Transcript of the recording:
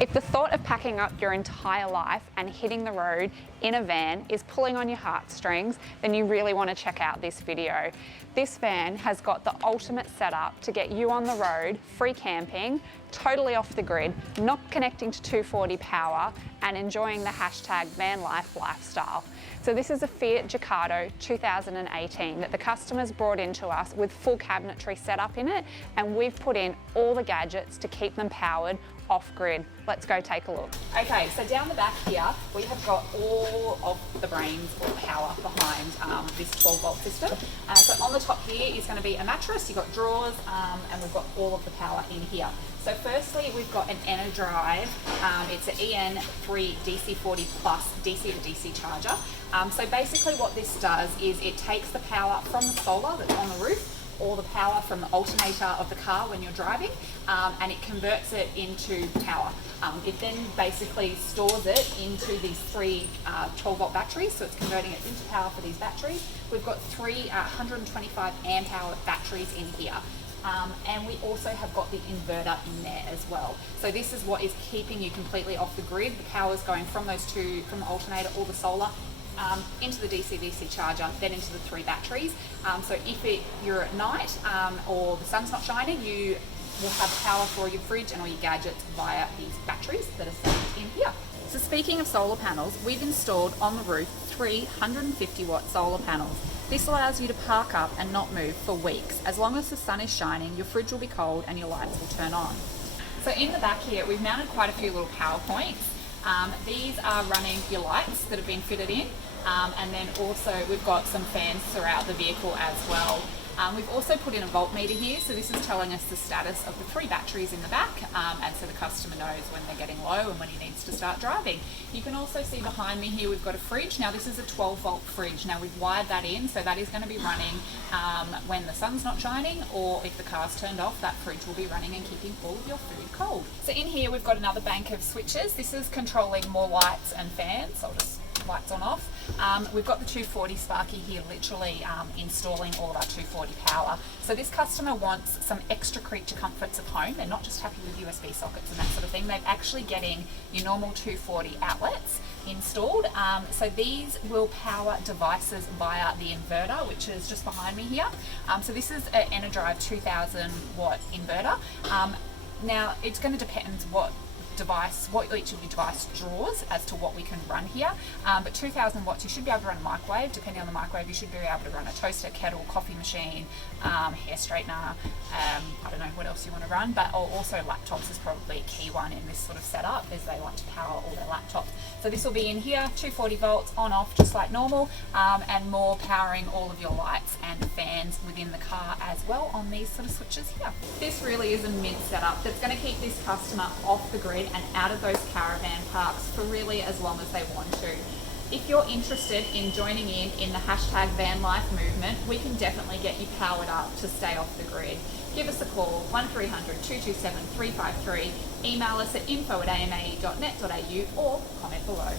If the thought of packing up your entire life and hitting the road in a van is pulling on your heartstrings, then you really want to check out this video. This van has got the ultimate setup to get you on the road, free camping, totally off the grid, not connecting to 240 power, and enjoying the hashtag van life lifestyle. So this is a Fiat Ducato 2018 that the customers brought into us with full cabinetry set up in it, and we've put in all the gadgets to keep them powered off grid. Let's go take a look. Okay, so down the back here, we have got all of the brains or power behind this 12 volt system. So on the top here is going to be a mattress, you've got drawers, and we've got all of the power in here. So firstly, we've got an EnerDrive. It's an EN3 DC40 Plus DC to DC charger. So basically what this does is it takes the power from the solar that's on the roof, or the power from the alternator of the car when you're driving, and it converts it into power. It then basically stores it into these three 12 volt batteries, so it's converting it into power for these batteries. We've got three 125 amp hour batteries in here. And we also have got the inverter in there as well. So this is what is keeping you completely off the grid. The power is going from those two, from the alternator or the solar, into the DC-DC charger, then into the three batteries. So if you're at night or the sun's not shining, you will have power for your fridge and all your gadgets via these batteries that are set in here. So speaking of solar panels, we've installed on the roof 350 watt solar panels. This allows you to park up and not move for weeks. As long as the sun is shining, your fridge will be cold and your lights will turn on. So in the back here, we've mounted quite a few little power points. These are running your lights that have been fitted in, and then also we've got some fans throughout the vehicle as well. We've also put in a voltmeter here, so this is telling us the status of the three batteries in the back, and so the customer knows when they're getting low and when he needs to start driving. You can also see behind me here we've got a fridge. Now this is a 12 volt fridge. Now we've wired that in, so that is going to be running when the sun's not shining, or if the car's turned off, that fridge will be running and keeping all of your food cold. So in here we've got another bank of switches. This is controlling more lights and fans. I'll just lights on off. We've got the 240 Sparky here literally installing all of our 240 power. So this customer wants some extra creature comforts of home. They're not just happy with USB sockets and that sort of thing. They're actually getting your normal 240 outlets installed. So these will power devices via the inverter, which is just behind me here. So this is an EnerDrive 2000 watt inverter. Now it's going to depend what each of your device draws as to what we can run here, but 2000 watts you should be able to run a microwave. Depending on the microwave, you should be able to run a toaster, kettle, coffee machine, hair straightener, I don't know what else you want to run, but also laptops is probably a key one in this sort of setup, as they want to power all their laptops. So this will be in here, 240 volts on off just like normal, and more powering all of your lights and fans within the car as well on these sort of switches here. This really is a mid setup that's going to keep this customer off the grid and out of those caravan parks for really as long as they want to. If you're interested in joining in the hashtag van life movement, we can definitely get you powered up to stay off the grid. Give us a call, 1300 227 353, email us at info@amae.net.au or comment below.